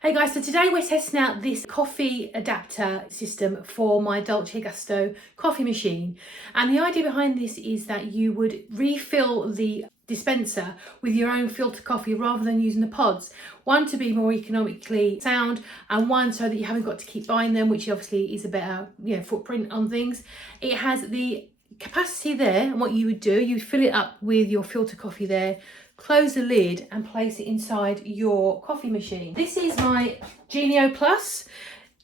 Hey guys, so today we're testing out this coffee adapter system for my Dolce Gusto coffee machine. And the idea behind this is that you would refill the dispenser with your own filter coffee rather than using the pods. One, to be more economically sound, and one so that you haven't got to keep buying them, which obviously is a better footprint on things. It has the capacity there, and what you would do, you fill it up with your filter coffee there, close the lid and place it inside your coffee machine. This is my Genio Plus.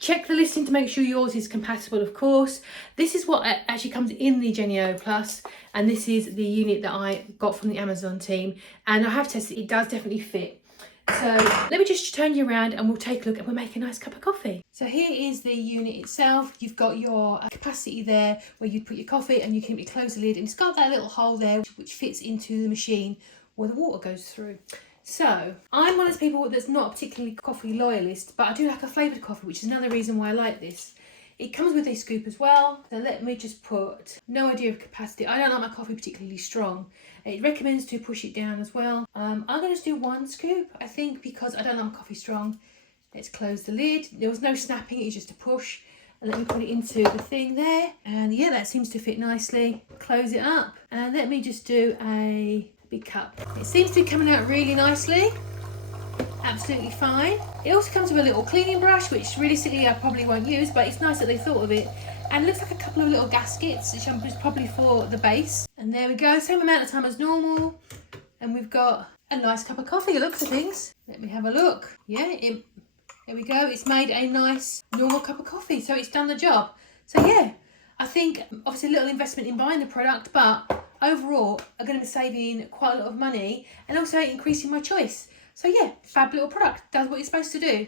Check the listing to make sure yours is compatible, of course. This is what actually comes in the Genio Plus, and this is the unit that I got from the Amazon team, and I have tested it does definitely fit. So let me just turn you around and we'll take a look and we'll make a nice cup of coffee. So here is the unit itself. You've got your capacity there where you'd put your coffee, and you can close the lid, and it's got that little hole there which fits into the machine where the water goes through. So I'm one of those people that's not a particularly coffee loyalist, but I do like a flavoured coffee, which is another reason why I like this. It comes with a scoop as well. So let me just put, no idea of capacity. I don't like my coffee particularly strong. It recommends to push it down as well. I'm going to just do 1 scoop, I think, because I don't like my coffee strong. Let's close the lid. There was no snapping, it's just a push. And let me put it into the thing there. And yeah, that seems to fit nicely. Close it up. And let me just do a big cup. It seems to be coming out really nicely. Absolutely fine. It also comes with a little cleaning brush, which realistically I probably won't use, but it's nice that they thought of it. And it looks like a couple of little gaskets, which is probably for the base. And there we go, same amount of time as normal. And we've got a nice cup of coffee, it looks of things. Let me have a look. Yeah, there we go. It's made a nice normal cup of coffee, so it's done the job. So yeah, I think obviously a little investment in buying the product, but overall I'm going to be saving quite a lot of money and also increasing my choice. So yeah, fab little product, does what it's supposed to do.